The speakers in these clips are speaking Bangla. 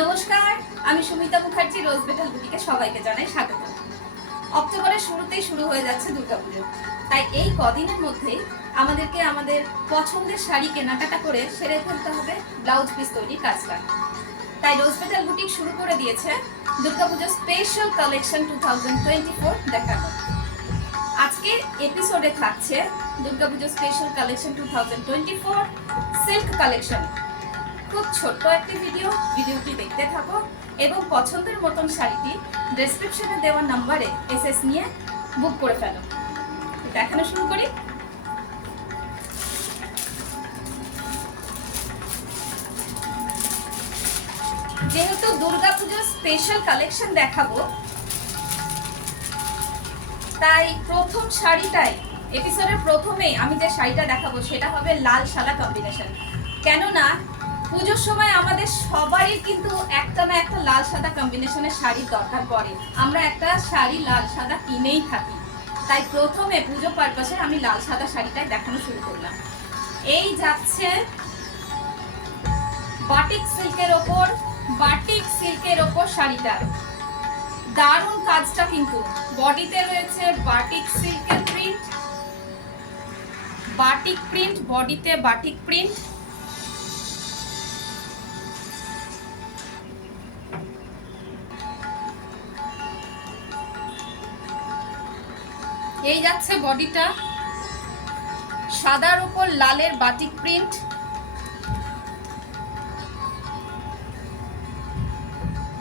নমস্কার, আমি সুমিতা মুখার্জি, রোজ পেটাল বুটিকে সবাইকে জানাই স্বাগত। অক্টোবরের শুরুতেই শুরু হয়ে যাচ্ছে দুর্গাপুজো, তাই এই কদিনের মধ্যেই আমাদেরকে আমাদের পছন্দের শাড়ি কেনাকাটা করে সেরে ফেলতে হবে ব্লাউজ পিস তৈরির কাজটা। তাই রোজ পেটাল বুটিক শুরু করে দিয়েছে দুর্গাপুজো স্পেশাল কালেকশন 2024 দেখানো। আজকের এপিসোডে থাকছে Durga Puja special collection 2024 silk collection. খুব ছোট্ট একটি ভিডিওটি দেখতে থাকো এবং পছন্দের মতন শাড়িটি ডেসক্রিপশনে দেওয়া নাম্বারে এসএস নিয়ে বুক করে ফেলো। দেখানো শুরু করি। যেহেতু দুর্গাপুজোর স্পেশাল কালেকশন দেখাবো, তাই প্রথম শাড়িটাই এপিসোডের প্রথমেই আমি যে শাড়িটা দেখাবো সেটা হবে লাল সাদা কম্বিনেশন। কেননা পুজোর সময় আমাদের সবারই কিন্তু একটা না একটা লাল সাদা কম্বিনেশনের শাড়ির দরকার পড়ে। আমরা একটা শাড়ি লাল সাদা কিনেই থাকি, তাই প্রথমে পুজো পারপাসে আমি লাল সাদা শাড়িটাই দেখানো শুরু করলাম। এই যাচ্ছে বাটিক সিল্কের ওপর শাড়িটা। দারুণ কাজটা, কিন্তু বডিতে রয়েছে বাটিক সিল্কের প্রিন্ট, বাটিক প্রিন্ট, বডিতে বাটিক প্রিন্ট। এই যাচ্ছে বডিটা, সাদার উপর লালের বাটিক প্রিন্ট।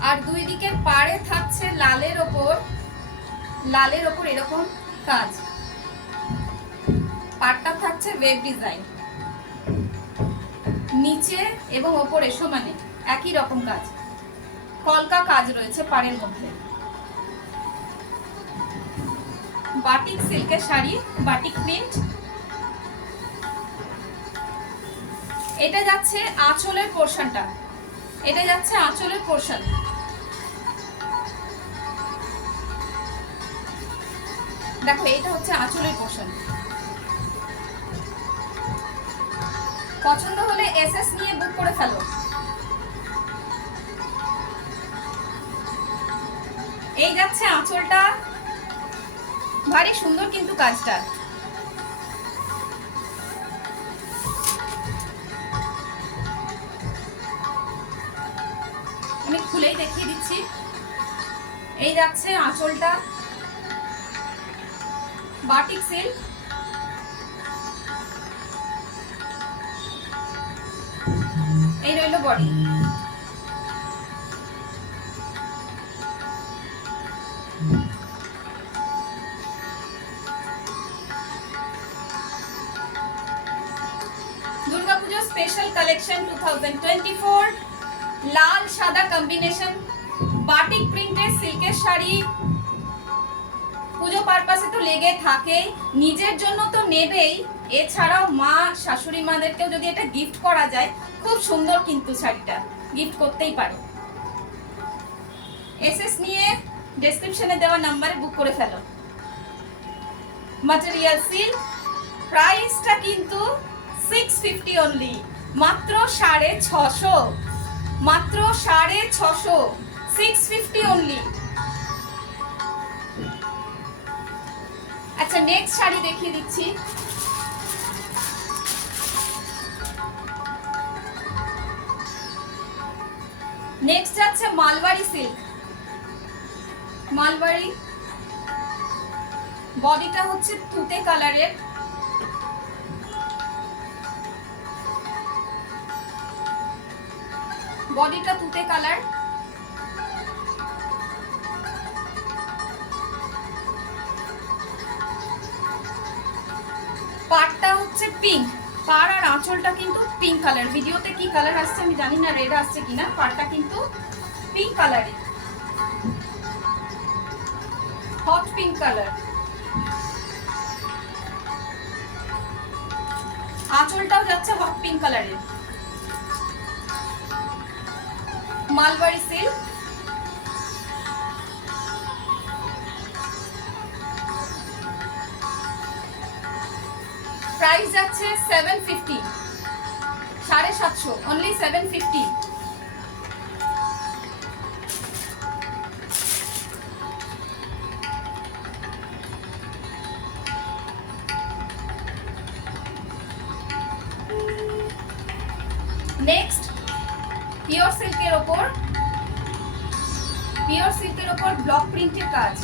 আর দুই দিকের পাড়ে থাকছে লালের ওপর এরকম কাজ। পাড়টা থাকছে ওয়েব ডিজাইন, নিচে এবং ওপরে সমানে একই রকম কাজ, কলকা কাজ রয়েছে পাড়ের মধ্যে। বাটিক সিল্কের শাড়ি, বাটিক প্রিন্ট। এটা যাচ্ছে আঁচলের পোরশনটা, এটা যাচ্ছে আঁচলের পোরশন। দেখো, এটা হচ্ছে আঁচলের পোরশন। পছন্দ হলে এসএস নিয়ে বুক করে ফেলো। এই যাচ্ছে আঁচলটা, ভারী সুন্দর কিন্তু কাজটা। আমি খুলেই দেখিয়ে দিচ্ছি। এই যাচ্ছে আঁচলটা, বাটিক সিল্ক। এই রইল বডি। দুর্গাপুজো স্পেশাল কালেকশন 2024 লাল সাদা কম্বিনেশন বাটিক প্রিন্টের সিল্কের শাড়ি। পুজো পারপাসে তো লেগে থাকে, নিজের জন্য তো নেবেই, এছাড়াও মা শাশুড়ি মাদেরকেও যদি এটা গিফট করা যায়, খুব সুন্দর কিন্তু শাড়িটা গিফট করতেই পারো। এসএস নিয়ে ডেসক্রিপশনে দেওয়া নাম্বারে বুক করে ফেলো। ম্যাটেরিয়াল সিল্ক, প্রাইসটা কিন্তু 650 অনলি, মাত্র 650, মাত্র 650, 650 অনলি। আচ্ছা, নেক্সট শাড়ি দেখিয়ে দিচ্ছি। নেক্সট যাচ্ছে মালবাড়ি সিল্ক। মালবাড়ি, বডিটা হচ্ছে তুতে কালারের, বডিটা তুতে কালার। পাড়টা হচ্ছে পিঙ্ক, পাড় আর আঁচলটা কিন্তু পিঙ্ক কালার। ভিডিওতে কি কালার আসছে আমি জানি না, রেড আসছে কিনা। পাড়টা কিন্তু পিঙ্ক কালারের, হট পিঙ্ক কালার। আঁচলটাও যাচ্ছে হট পিঙ্ক কালারের। মালবাড়ি সিল্ক, প্রাইস যাচ্ছে 750, 750, অনলি 750। পিওর সিল্কের ওপর ব্লক প্রিন্টের কাজ,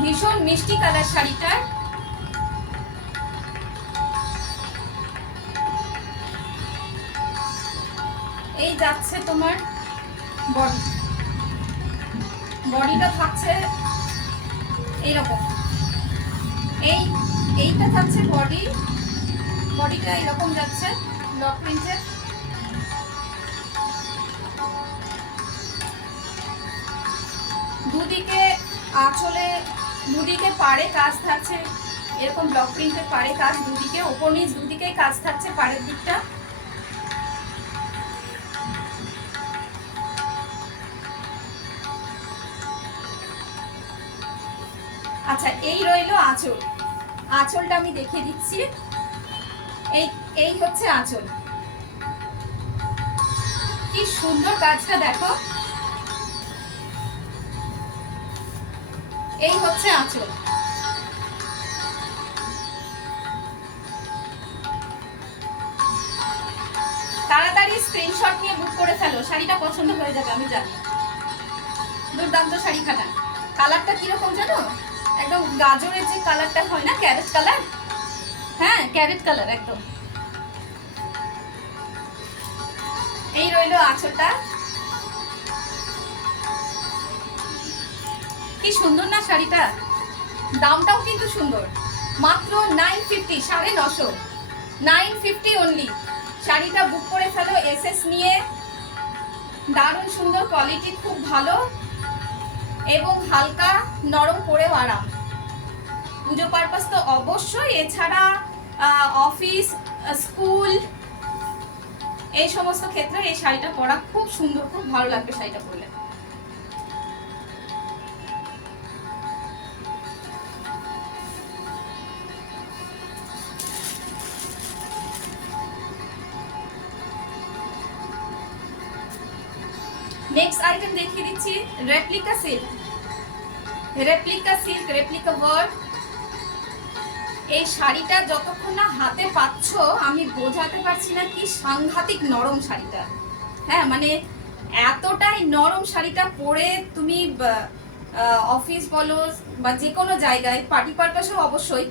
ভীষণ মিষ্টি কালার শাড়িটার। এই যাচ্ছে তোমার বডিটা থাকছে এইরকম, এইটা থাকছে বডিটা এরকম যাচ্ছে ব্লক প্রিন্টের। দুদিকে আঁচলে দুদিকে পাড়ে কাজ থাকছে এরকম ব্লক প্রিন্টের পাড়ে কাজ, দুদিকে ওপর নিচ দুদিকে কাজ থাকছে পাড়ের দিকটা। আচ্ছা, এই রইলো আঁচল। আঁচলটা আমি দেখিয়ে দিচ্ছি। এই হচ্ছে আঁচল। কি সুন্দর কাজটা দেখো। এই হচ্ছে আঁচল। তাড়াতাড়ি স্ক্রিনশট নিয়ে বুক করে ফেলো, শাড়িটা পছন্দ হয়ে যাবে আমি জানি। দুর্দান্ত শাড়িখানা। কালারটা কিরকম জানো? একদম গাজরের যে কালারটা হয় না, ক্যারেট কালার। হ্যাঁ, ক্যারেট কালার একদম। এই রইলো আঁচলটা। কি সুন্দর না শাড়িটা। দামটাও কিন্তু সুন্দর, মাত্র 950, 950, 950 অনলি। শাড়িটা বুক করে ফেলো এসএস নিয়ে। দারুণ সুন্দর কোয়ালিটি, খুব ভালো এবং হালকা নরম পরেও আরাম। পুজো পারপাস তো অবশ্যই, এছাড়া অফিস, স্কুল, এই সমস্ত ক্ষেত্রে এই শাড়িটা পরা খুব সুন্দর, খুব ভালো লাগবে শাড়িটা পরলে। নেক্সট আইটেম দেখিয়ে দিচ্ছি, রেপ্লিকা সিল্ক, রেপ্লিকা ওয়ার্ক। এই শাড়িটা যতক্ষণ না হাতে পাচ্ছ আমি বোঝাতে পারছি না কি সাংঘাতিক নরম শাড়িটা। হ্যাঁ, মানে এতটাই নরম শাড়িটা পরে তুমি অফিস বলো বা যে কোনো জায়গায় পার্টি পারপাসেও অবশ্যই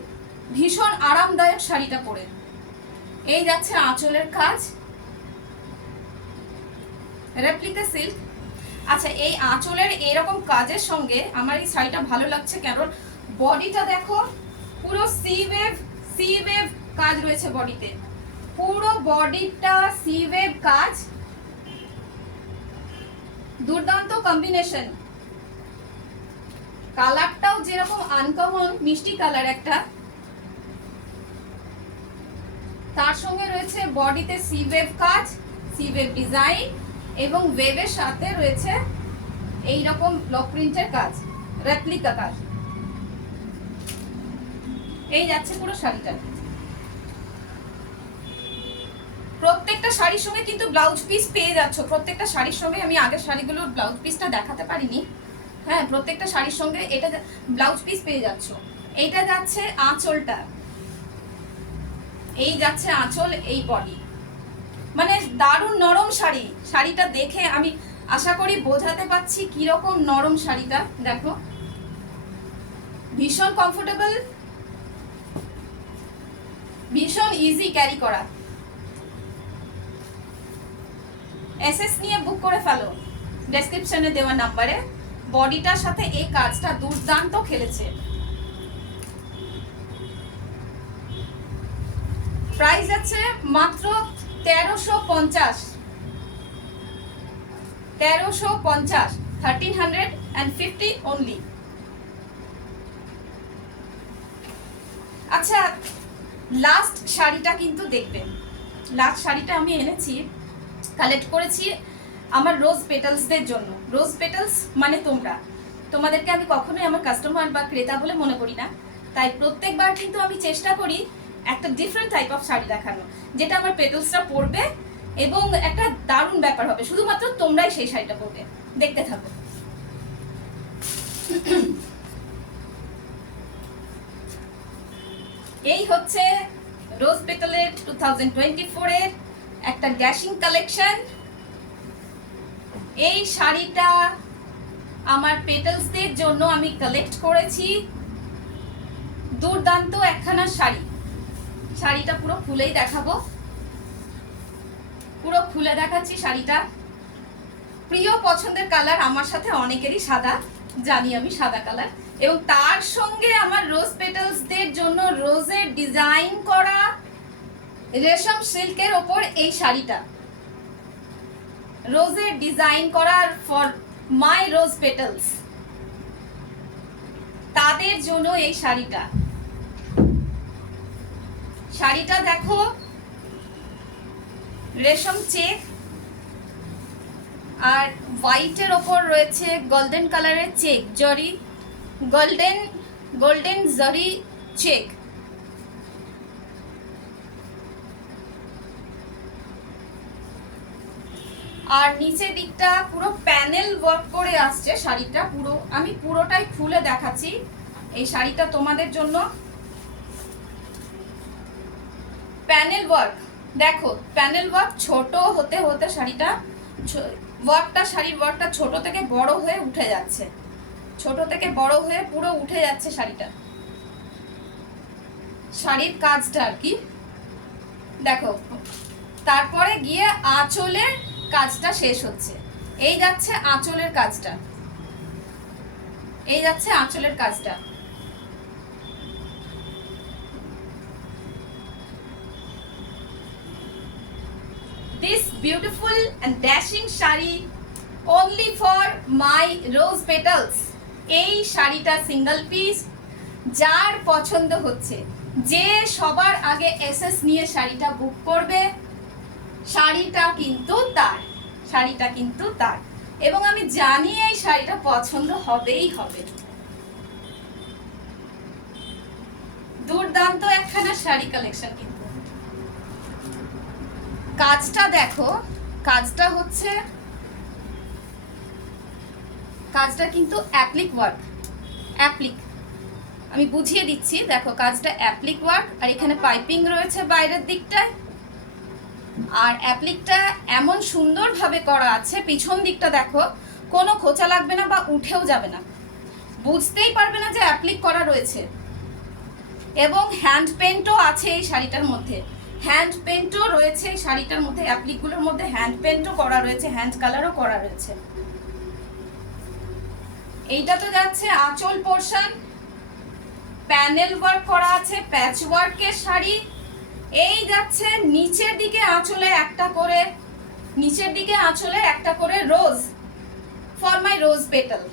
ভীষণ আরামদায়ক শাড়িটা পরে। এই যাচ্ছে আঁচলের কাজ, রেপ্লিকা সিল্ক। আচ্ছা, এই আঁচলের এরকম কাজের সঙ্গে আমার এই শাড়িটা ভালো লাগছে কারণ বডিটা দেখো, পুরো সি ওয়েভ কাজ রয়েছে বডিতে। পুরো বডিটা সি ওয়েভ কাজ, দুর্দান্ত কম্বিনেশন। কালারটাও যেরকম আনকমন মিষ্টি কালার একটা, তার সঙ্গে রয়েছে বডিতে সি ওয়েভ কাজ, সি ওয়েভ ডিজাইন এবং ওয়েভের সাথে রয়েছে এই রকম ব্লক প্রিন্টের কাজ, রেপ্লিকা কাজ। এই যাচ্ছে পুরো শাড়িটা। প্রত্যেকটা শাড়ির সঙ্গে কিন্তু ব্লাউজ পিস পেয়ে যাচ্ছ। প্রত্যেকটা শাড়ির সঙ্গে, আমি আগের শাড়িগুলোর ব্লাউজ পিসটা দেখাতে পারিনি। হ্যাঁ, প্রত্যেকটা শাড়ির সঙ্গে এটা ব্লাউজ পিস পেয়ে যাচ্ছ। এইটা যাচ্ছে আঁচলটা, এই যাচ্ছে আঁচল, এই বডি। মানে দারুণ নরম শাড়ি। শাড়িটা দেখে আমি আশা করি বোঝাতে পারছি কিরকম নরম শাড়িটা। দেখো, ভীষণ কমফোর্টেবল, ভীষণ ইজি ক্যারি করা। এসএস নিয়ে বুক করে ফেলো ডেসক্রিপশনে দেওয়া নাম্বারে। বডিটার সাথে এই কাজটা দুর্দান্ত খেলেছে। প্রাইস আছে মাত্র 1350, 1350 অনলি। আচ্ছা, লাস্ট শাড়িটা কিন্তু দেখবেন। লাস্ট শাড়িটা আমি এনেছি, কালেক্ট করেছি আমার রোজ পেটালসদের জন্য। রোজ পেটালস মানে তোমাদেরকে আমি কখনোই আমার কাস্টমার বা ক্রেতা বলে মনে করি না। তাই প্রত্যেকবার কিন্তু আমি চেষ্টা করি একটা ডিফারেন্ট টাইপ অফ শাড়ি দেখানো, যেটা আমার পেটালসটা পরবে এবং একটা দারুণ ব্যাপার হবে। শুধুমাত্র তোমরাই সেই শাড়িটা পরবে। দেখতে থাকো। এই হচ্ছে রোজ পেটালের 2024 এর একটা একটা ড্যাশিং কালেকশন। এই শাড়িটা আমার পেটালসদের জন্য আমি কালেক্ট করেছি। দুর্দান্ত একখানা শাড়ি। শাড়িটা পুরো খুলেই দেখাবো, পুরো খুলে দেখাচ্ছি শাড়িটা। প্রিয় পছন্দের কালার, আমার সাথে অনেকেরই সাদা, জানি আমি সাদা কালার, এবং তার সঙ্গে আমার রোজ পেটালসদের জন্য রোজের ডিজাইন করা রেশম সিল্কের ওপর এই শাড়িটা, রোজের ডিজাইন করা ফর মাই রোজ পেটালস, তাদের জন্য এই শাড়িটা। শাড়িটা দেখো, রেশম চেক আর হোয়াইটের ওপর রয়েছে গোল্ডেন কালারের চেক, জরি গোল্ডেন জরি চেক। আর নিচের দিকটা পুরো প্যানেল ওয়ার্ক করে আসছে শাড়িটা। পুরো আমি পুরোটাই খুলে দেখাচ্ছি এই শাড়িটা তোমাদের জন্য। প্যানেল ওয়ার্ক দেখো, প্যানেল ওয়ার্ক ছোট হতে হতে শাড়িটা শাড়ির ওয়ার্কটা ছোট থেকে বড় হয়ে উঠে যাচ্ছে, ছোট থেকে বড় হয়ে পুরো উঠে যাচ্ছে শাড়িটা। শাড়ির কাজটা আর কি দেখো, তারপরে গিয়ে আঁচলের কাজটা শেষ হচ্ছে। এই যাচ্ছে আঁচলের কাজটা, এই যাচ্ছে আঁচলের কাজটা। This beautiful and dashing sari only for my rose petals। এই শাড়িটা সিঙ্গেল পিস, যার পছন্দ হচ্ছে, যে সবার আগে এসএস নিয়ে শাড়িটা বুক করবে, শাড়িটা কিন্তু তার, শাড়িটা কিন্তু তার। এবং আমি জানি এই শাড়িটা পছন্দ হবেই হবে। দুর্দান্ত একখানা শাড়ি কালেকশন। কিন্তু কাজটা দেখো, কাজটা হচ্ছে, কাজটা কিন্তু অ্যাপ্লিক ওয়ার্ক, অ্যাপ্লিক। আমি বুঝিয়ে দিচ্ছি, দেখো কাজটা অ্যাপ্লিক ওয়ার্ক, আর এখানে পাইপিং রয়েছে বাইরের দিকটায়। আর অ্যাপ্লিকটা এমন সুন্দরভাবে করা আছে, পিছন দিকটা দেখো কোনো খোঁচা লাগবে না বা উঠেও যাবে না, বুঝতেই পারবে না যে অ্যাপ্লিক করা রয়েছে। এবং হ্যান্ড পেন্টও আছে এই শাড়িটার মধ্যে, হ্যান্ড পেন্টও রয়েছে এই শাড়িটার মধ্যে, অ্যাপ্লিকগুলোর মধ্যে হ্যান্ড পেন্টও করা রয়েছে, হ্যান্ড কালারও করা রয়েছে। এইটা তো যাচ্ছে আঁচল পোর্শন, প্যানেল ওয়ার্ক করা আছে, প্যাচ ওয়ার্কের শাড়ি। এই যাচ্ছে নিচের দিকে আঁচলে একটা করে, নিচের দিকে আঁচলে একটা করে রোজ ফর মাই রোজ পেটাল।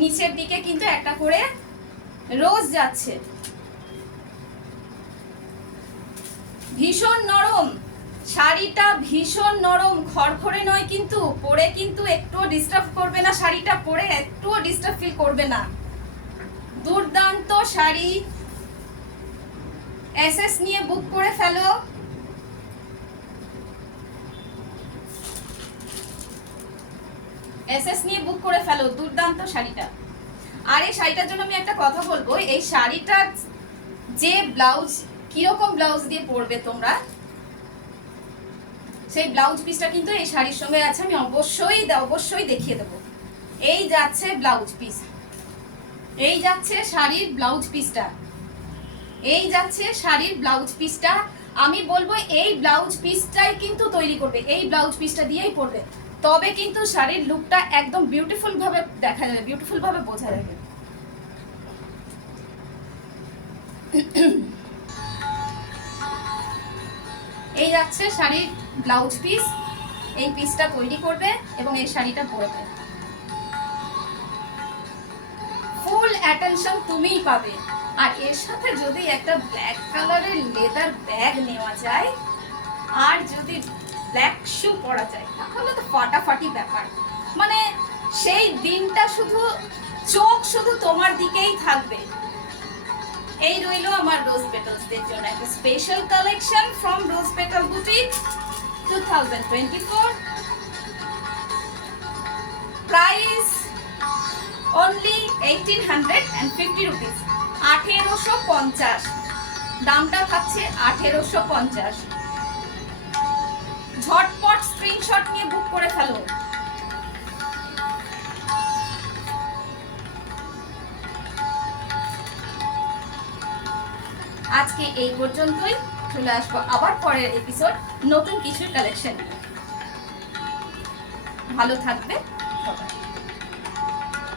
নিচের দিকে কিন্তু একটা করে রোজ যাচ্ছে। ভীষণ নরম শাড়িটা, ভীষণ নরম, খড়খড়ে নয় কিন্তু, পরে কিন্তু একটুও ডিস্টার্ব করবে না, শাড়িটা পরে একটুও ডিস্টার্ব ফিল করবে না। দুর্দান্ত শাড়ি, এসএস নিয়ে বুক করে ফেলো। এসএস নিয়ে বুক করে ফেলো দুর্দান্ত শাড়িটা। আর এই শাড়িটার জন্য আমি একটা কথা বলবো, এই শাড়িটার যে ব্লাউজ, কিরকম ব্লাউজ দিয়ে পরবে তোমরা, সেই ব্লাউজ পিসটা কিন্তু এই শাড়ির সঙ্গে আছে, আমি অবশ্যই দেখিয়ে দেবো। এই যাচ্ছে ব্লাউজ পিস, এই যাচ্ছে শাড়ির ব্লাউজ পিসটা, এই যাচ্ছে শাড়ির ব্লাউজ পিসটা। আমি বলবো এই ব্লাউজ পিসটাই কিন্তু তৈরি করবে, এই ব্লাউজ পিসটা দিয়েই পরবে, তবে কিন্তু শাড়ির লুকটা একদম বিউটিফুল ভাবে দেখা যাবে, বিউটিফুল ভাবে বোঝা যাবে। এই যাচ্ছে শাড়ির ব্লাউজ পিস, এই পিসটা তৈরি করবে এবং এই শাড়িটা পরবে। ফুল অ্যাটেনশন তুমিই পাবে। আর এর সাথে যদি একটা ব্ল্যাক কালারের লেদার ব্যাগ নেওয়া যায়, আর যদি ব্ল্যাক শু পরা যায়, তাহলে তো ফাটাফাটি ব্যাপার। মানে সেই দিনটা শুধু চোখ শুধু তোমার দিকেই থাকবে। এই রইল আমার রোজ পেটালসদের জন্য একটা special collection from rose petal boutique 2024। Price only 1850 rupees, 1850। দামটা থাকছে 1850। ঝটপট স্ক্রিনশট নিয়ে বুক করে ফেলো। আজকে এই পর্যন্তই, চলে আসবো আবার পরের এপিসোড নতুন কিছু কালেকশন নিয়ে। ভালো থাকবে সবাই।